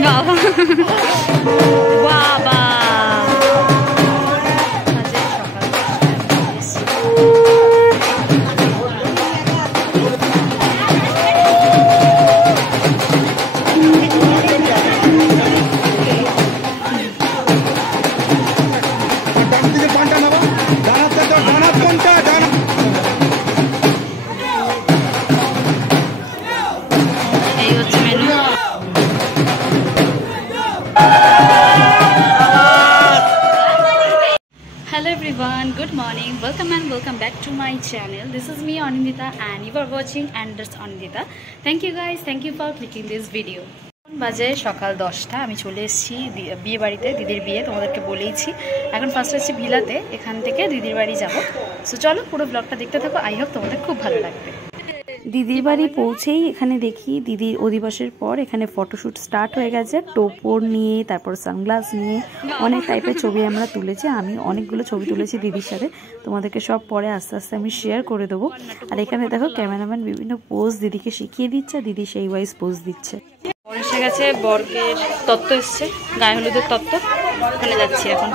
বাবা good morning, welcome back to my channel. This is me Anindita and you are watching Anders Anindita. Thank you guys, thank you for clicking this video. বাজে সকাল 10টা আমি চলে এসেছি বিয়ে বাড়িতে, দিদির বিয়ে তোমাদেরকে বলেইছি। এখন ফার্স্ট হচ্ছে ভিলাতে, এখান থেকে দিদির বাড়ি যাব। সো চলো পুরো ব্লগটা দেখতে থাকো, আই হোপ তোমাদের খুব ভালো লাগবে। দিদির বাড়ি পৌঁছেই এখানে দেখি দিদির অধিবাসের পর এখানে ফটোশ্যুট স্টার্ট হয়ে গেছে। টোপর নিয়ে, তারপর সানগ্লাস নিয়ে অনেক টাইপের ছবি আমরা তুলেছি। আমি অনেকগুলো ছবি তুলেছি দিদির সাথে, তোমাদেরকে সব পরে আস্তে আস্তে আমি শেয়ার করে দেবো। আর এখানে দেখো ক্যামেরাম্যান বিভিন্ন পোজ দিদিকে শিখিয়ে দিচ্ছে, দিদি সেই ওয়াইজ পোজ দিচ্ছে। এসে গেছে বর্গের তত্ত্ব, এসছে গায়ে হলুদের তত্ত্ব, ওখানে যাচ্ছি এখন।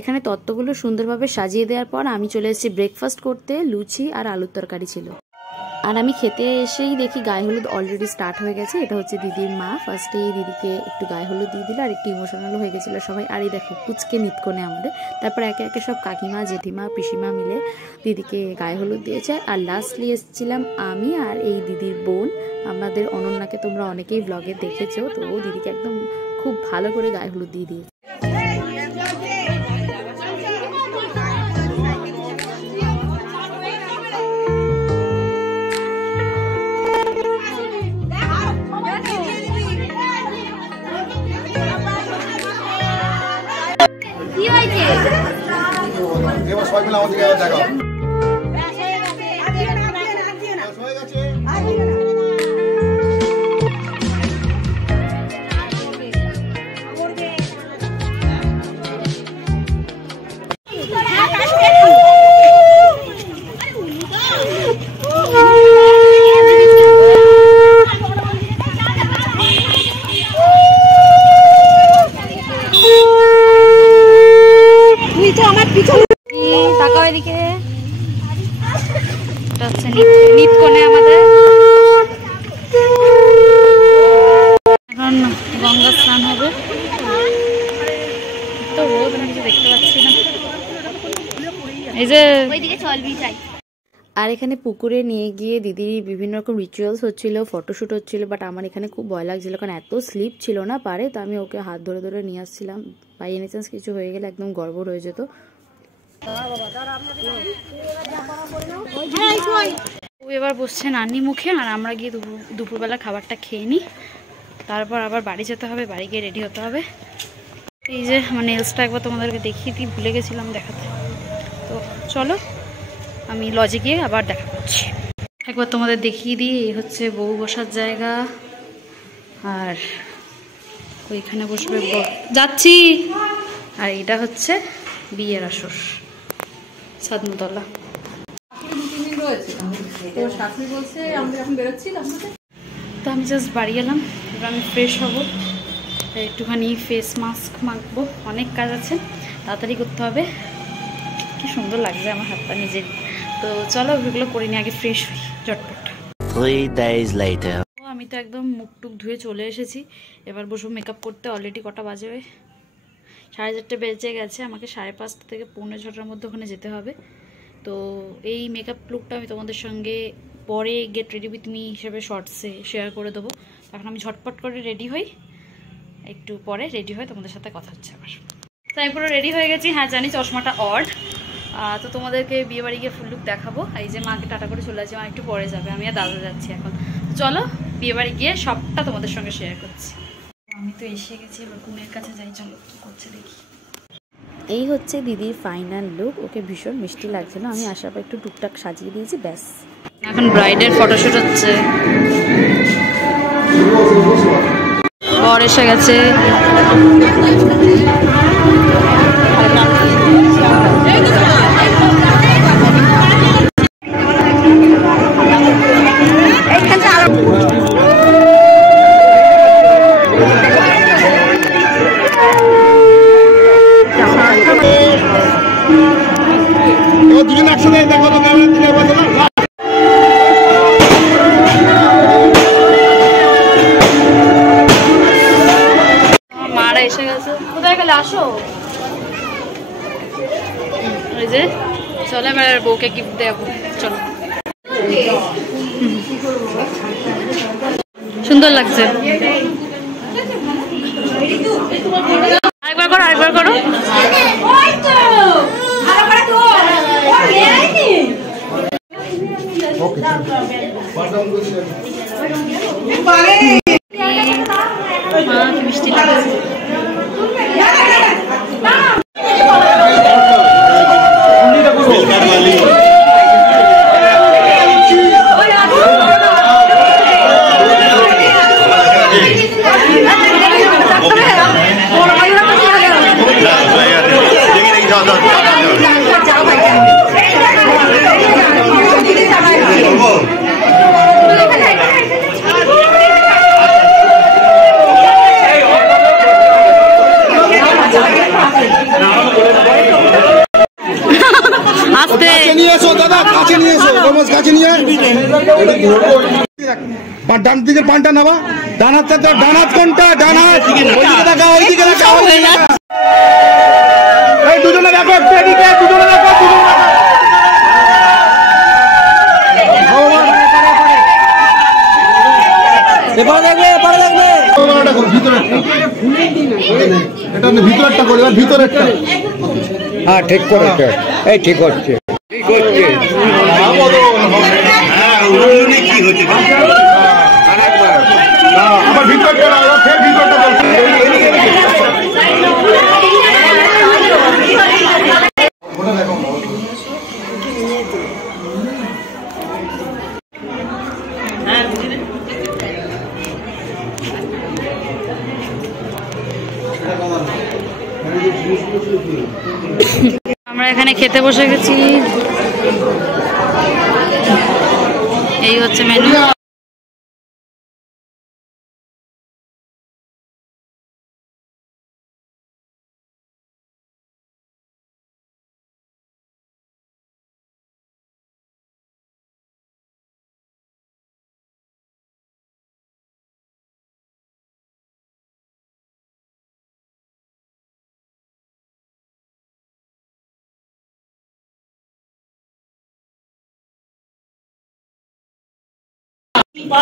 এখানে তত্ত্বগুলো সুন্দরভাবে সাজিয়ে দেওয়ার পর আমি চলে এসেছি ব্রেকফাস্ট করতে। লুচি আর আলুর তরকারি ছিল। আর আমি খেতে এসেই দেখি গায়ে হলুদ অলরেডি স্টার্ট হয়ে গেছে। এটা হচ্ছে দিদির মা। ফার্স্টেই দিদিকে একটু গায়ে হলুদ দিয়ে দিল, আর একটু ইমোশনালও হয়ে গেছিলো সবাই। আর এই দেখো পুচকে নিতকোণে আমাদের। তারপর একে একে সব কাকিমা, জেঠিমা, পিসিমা মিলে দিদিকে গায়ে হলুদ দিয়েছে। আর লাস্টলি এসেছিলাম আমি আর এই দিদির বোন। আমাদের অনন্যাকে তোমরা অনেকেই ব্লগে দেখেছো, তো ও দিদিকে একদম খুব ভালো করে গায়ে হলুদ দিয়ে দিয়েছে। নিতকোণে আমাদের এখন গঙ্গা স্নান হবে। তো রোদ, আমি কিছু দেখতে পাচ্ছি না। এই যে আর এখানে পুকুরে নিয়ে গিয়ে দিদির বিভিন্ন রকম রিচুয়ালস হচ্ছিল, ফটোশ্যুট হচ্ছিল। বাট আমার এখানে খুব ভয় লাগছিল, কারণ এত স্লিপ ছিল না পারে। তো আমি ওকে হাত ধরে ধরে নিয়ে আসছিলাম, বাই এনি চান্স কিছু হয়ে গেলে একদম গড়বড় হয়ে যেত। এবার বসছে নানি মুখে, আর আমরা গিয়ে দুপুরবেলা খাবারটা খেয়ে নিই। তারপর আবার বাড়ি যেতে হবে, বাড়ি গিয়ে রেডি হতে হবে। এই যে আমার নেলসটা একবার তোমাদেরকে দেখিয়ে দিই, ভুলে গেছিলাম দেখাতে। তো চলো আমি লজে গিয়ে আবার দেখা করছি। একবার তোমাদের দেখিয়ে দিই, এই হচ্ছে বউ বসার জায়গা, আর ওইখানে বসবে যাচ্ছি। আর এটা হচ্ছে বিয়ের আসর, সাদমতলা। তো আমি জাস্ট বাড়ি এলাম, এবার আমি ফ্রেশ হব, একটুখানি ফেস মাস্ক মাখবো। অনেক কাজ আছে, তাড়াতাড়ি করতে হবে। কি সুন্দর লাগছে আমার হাতটা নিজের। তো চলো ওগুলো করে নিয়ে আগে ফ্রেশ হই ঝটপট। 3 days later আমি তো একদম মুখ টুক ধুয়ে চলে এসেছি। এবার বসবো মেকআপ করতে। অলরেডি কটা বাজে? 4:30 বেজে গেছে। আমাকে 5:30 থেকে 5:45-6টার মধ্যে ওখানে যেতে হবে। তো এই মেকআপ লুকটা আমি তোমাদের সঙ্গে পরে গেট রেডি উইথ মি হিসেবে শর্টসে শেয়ার করে দেবো। এখন আমি ঝটপট করে রেডি হই, একটু পরে রেডি হয়ে তোমাদের সাথে কথা হচ্ছে আবার। তাই পুরো রেডি হয়ে গেছি। হ্যাঁ জানি চশমাটা অড, তো তোমাদেরকে বিয়ে বাড়ি গিয়ে ফুল লুক দেখাবো। এই যে মাকে টাটা করে চলে আসছি, মা একটু পরে যাবে, আমি আর দাদা যাচ্ছি এখন। চলো বিয়ে বাড়ি গিয়ে সবটা তোমাদের সঙ্গে শেয়ার করছি। আমি তো এসে গেছি, এবার বোনের কাছে যাই, চলো কি করছে দেখি। এই হচ্ছে দিদির ফাইনাল লুক। ওকে ভীষণ মিষ্টি লাগছিল, আমি আসার পর একটু টুকটাক সাজিয়ে দিয়েছি, ব্যাস। এখন ব্রাইডের ফটোশুট হচ্ছে, বর এসে গেছে। মারা এসে গেছে, কোথায় গেলে আসো। ওই যে চলো এবার বউকে গিফট দেবো, চলো। সুন্দর লাগছে, আরেকবার করো, আরেকবার করো। মিষ্টি লাগছে। ডান দিকে পানটা নেবা, ডান হাতটা দাও, ডান হাত কোনটা, ডান হাত ওইদিকে দেখা, ওইদিকে দেখা, এই দুজনে দেখো, একটু এদিকে, দুজনে দেখো, এবারে দেখবে, এবারে দেখবে, এটা ভিতরেরটা করে, ভিতরেরটা। হ্যাঁ ঠিক করেছে, এই ঠিক হচ্ছে, ঠিক হচ্ছে। কি হচ্ছে আবার ভিতরটা, ফের ভিতরটা বলছে। আমরা এখানে খেতে বসে গেছি, এই হচ্ছে মেনু।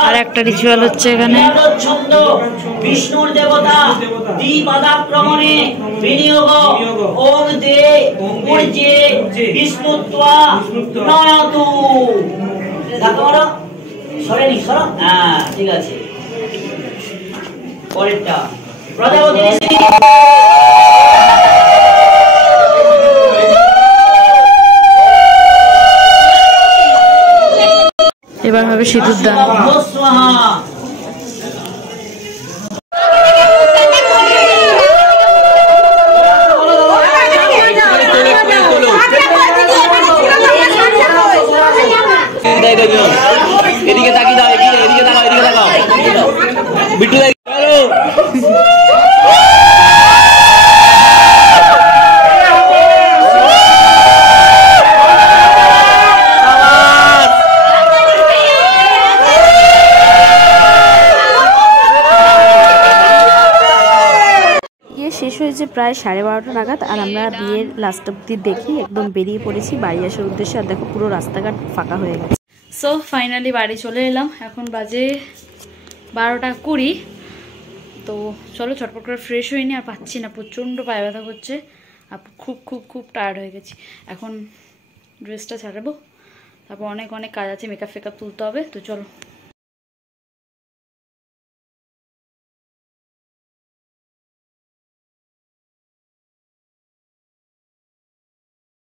আর একটা রিচুয়াল হচ্ছে এখানে, বিষ্ণুর দেবতা দ্বিপাদাক্রমণে বিনিয়োগ ওম দে ঊর্জে বিষ্ণুত্বা নয়তু। দেখো বড় সরেনি, সরো, হ্যাঁ ঠিক আছে। পরেরটা প্রজাপতি ঋষি। এবার হবে সিঁদুর দান। এদিকে তাকিয়ে দাও, এদিকে তাকাও, এদিকে তাকাও, বিট্টু দাই। শেষ হয়েছে প্রায় 12:30 নাগাদ, আর আমরা বিয়ের লাস্ট অব্দি দেখি একদম বেরিয়ে পড়েছি বাড়ি আসার উদ্দেশ্যে। আর দেখো পুরো রাস্তাঘাট ফাঁকা হয়ে গেছে। সো ফাইনালি বাড়ি চলে এলাম, এখন বাজে 12:20। তো চলো চটপট করে ফ্রেশ হইনি, আর পাচ্ছি না, প্রচণ্ড পায়ে ব্যথা করছে, আর খুব খুব খুব টায়ার্ড হয়ে গেছি। এখন ড্রেসটা ছাড়াবো, তারপর অনেক অনেক কাজ আছে, মেকআপ ফেকআপ তুলতে হবে। তো চলো।